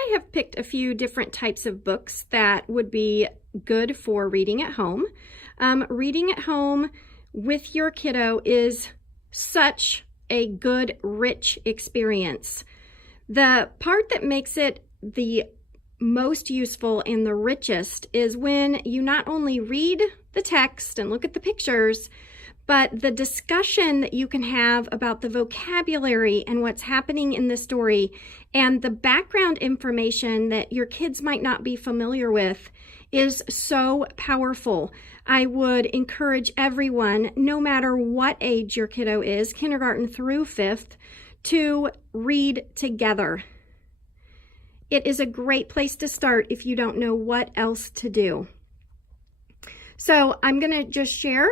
I have picked a few different types of books that would be good for reading at home. Reading at home with your kiddo is such a good, rich experience. The part that makes it the most useful and the richest is when you not only read the text and look at the pictures, but the discussion that you can have about the vocabulary and what's happening in the story and the background information that your kids might not be familiar with is so powerful. I would encourage everyone, no matter what age your kiddo is, kindergarten through 5th, to read together. It is a great place to start if you don't know what else to do. So I'm going to just share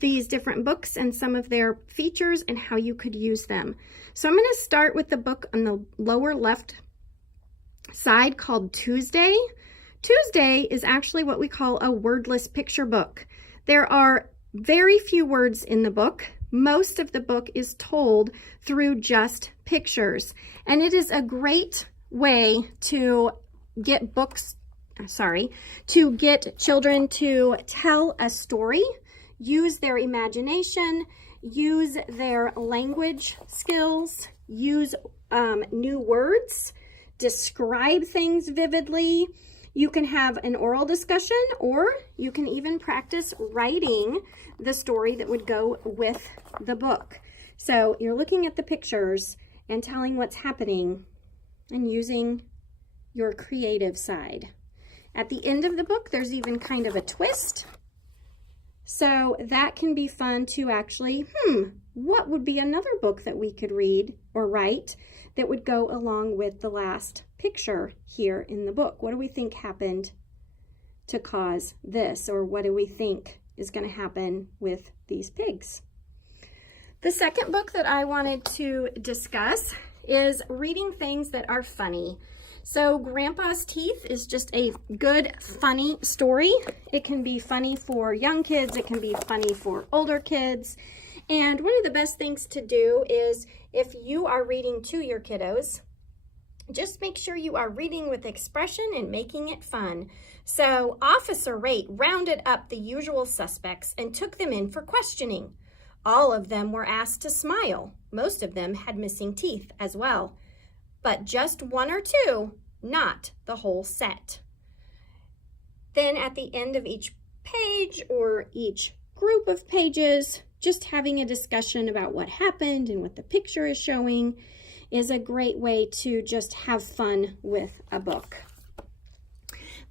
these different books and some of their features and how you could use them. So I'm going to start with the book on the lower left side called Tuesday. Tuesday is actually what we call a wordless picture book. There are very few words in the book. Most of the book is told through just pictures, and it is a great way to get children to tell a story, use their imagination, use their language skills, use new words, describe things vividly. You can have an oral discussion, or you can even practice writing the story that would go with the book. So you're looking at the pictures and telling what's happening and using your creative side. At the end of the book, there's even kind of a twist. So that can be fun to actually, what would be another book that we could read or write that would go along with the last picture here in the book? What do we think happened to cause this? Or what do we think is going to happen with these pigs? The second book that I wanted to discuss is reading things that are funny. So Grandpa's Teeth is just a good, funny story. It can be funny for young kids. It can be funny for older kids. And one of the best things to do is, if you are reading to your kiddos, just make sure you are reading with expression and making it fun. So Officer Rate rounded up the usual suspects and took them in for questioning. All of them were asked to smile. Most of them had missing teeth as well, but just one or two, not the whole set. Then at the end of each page or each group of pages, just having a discussion about what happened and what the picture is showing is a great way to just have fun with a book.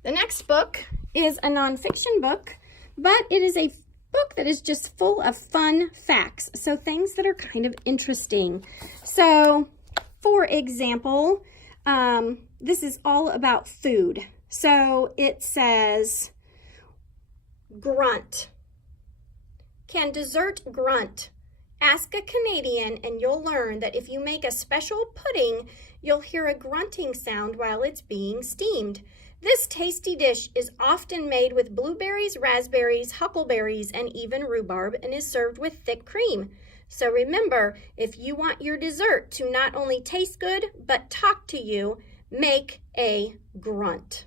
The next book is a nonfiction book, but it is a book that is just full of fun facts, so things that are kind of interesting. So, for example, this is all about food. So it says, grunt. Can dessert grunt? Ask a Canadian and you'll learn that if you make a special pudding, you'll hear a grunting sound while it's being steamed. This tasty dish is often made with blueberries, raspberries, huckleberries, and even rhubarb, and is served with thick cream. So remember, if you want your dessert to not only taste good, but talk to you, make a grunt.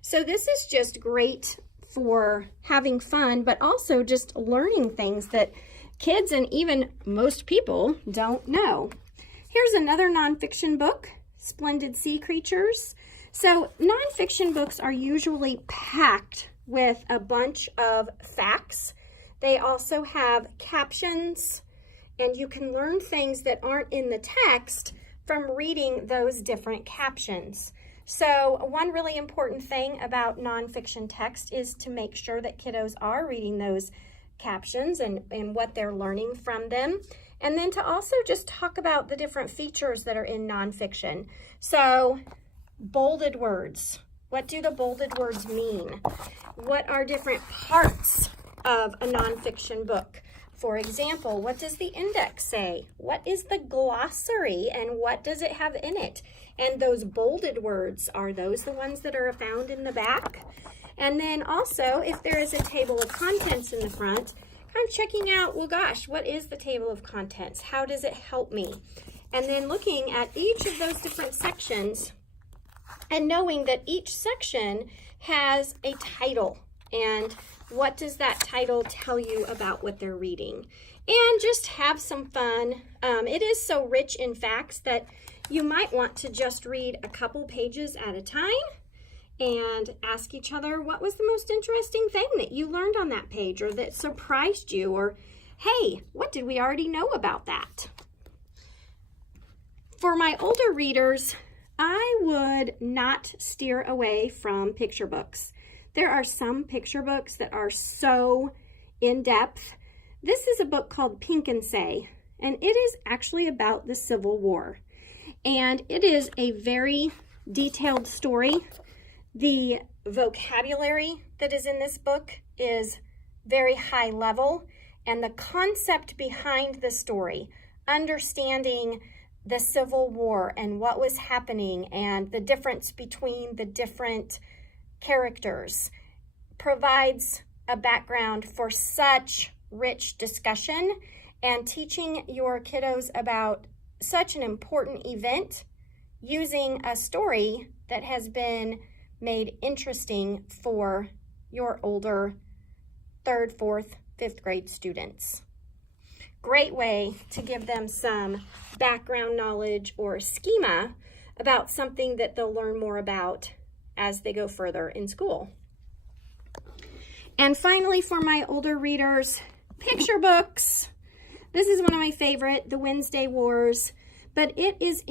So this is just great for having fun, but also just learning things that kids and even most people don't know. Here's another nonfiction book, Splendid Sea Creatures. So nonfiction books are usually packed with a bunch of facts. They also have captions, and you can learn things that aren't in the text from reading those different captions. So one really important thing about nonfiction text is to make sure that kiddos are reading those captions and what they're learning from them. And then to also just talk about the different features that are in nonfiction. So bolded words. What do the bolded words mean? What are different parts of a nonfiction book? For example, what does the index say? What is the glossary and what does it have in it? And those bolded words, are those the ones that are found in the back? And then also, if there is a table of contents in the front, kind of checking out, well, gosh, what is the table of contents? How does it help me? And then looking at each of those different sections and knowing that each section has a title, and what does that title tell you about what they're reading, and just have some fun. It is so rich in facts that you might want to just read a couple pages at a time and ask each other, what was the most interesting thing that you learned on that page, or that surprised you, or hey, what did we already know about that? For my older readers, I would not steer away from picture books. There are some picture books that are so in-depth. This is a book called Pink and Say, and it is actually about the Civil War. And it is a very detailed story. The vocabulary that is in this book is very high level, and the concept behind the story, understanding the Civil War and what was happening and the difference between the different characters, provides a background for such rich discussion and teaching your kiddos about such an important event using a story that has been made interesting for your older 3rd, 4th, 5th grade students. Great way to give them some background knowledge or schema about something that they'll learn more about as they go further in school. And finally, for my older readers, picture books. This is one of my favorite, The Wednesday Wars, but it is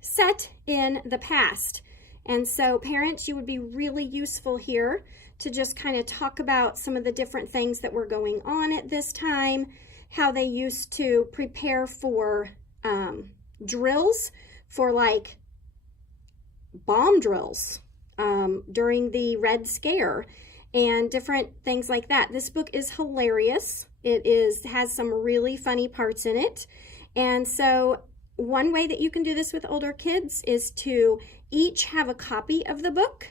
set in the past. And so parents, you would be really useful here to just kind of talk about some of the different things that were going on at this time, how they used to prepare for drills, for like bomb drills during the Red Scare and different things like that. This book is hilarious. It has some really funny parts in it. And so one way that you can do this with older kids is to each have a copy of the book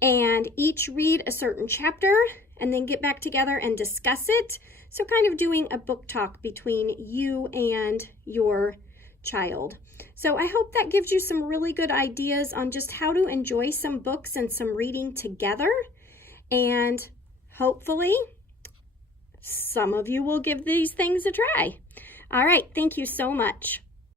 and each read a certain chapter and then get back together and discuss it. So kind of doing a book talk between you and your child. So I hope that gives you some really good ideas on just how to enjoy some books and some reading together. And hopefully some of you will give these things a try. All right, thank you so much.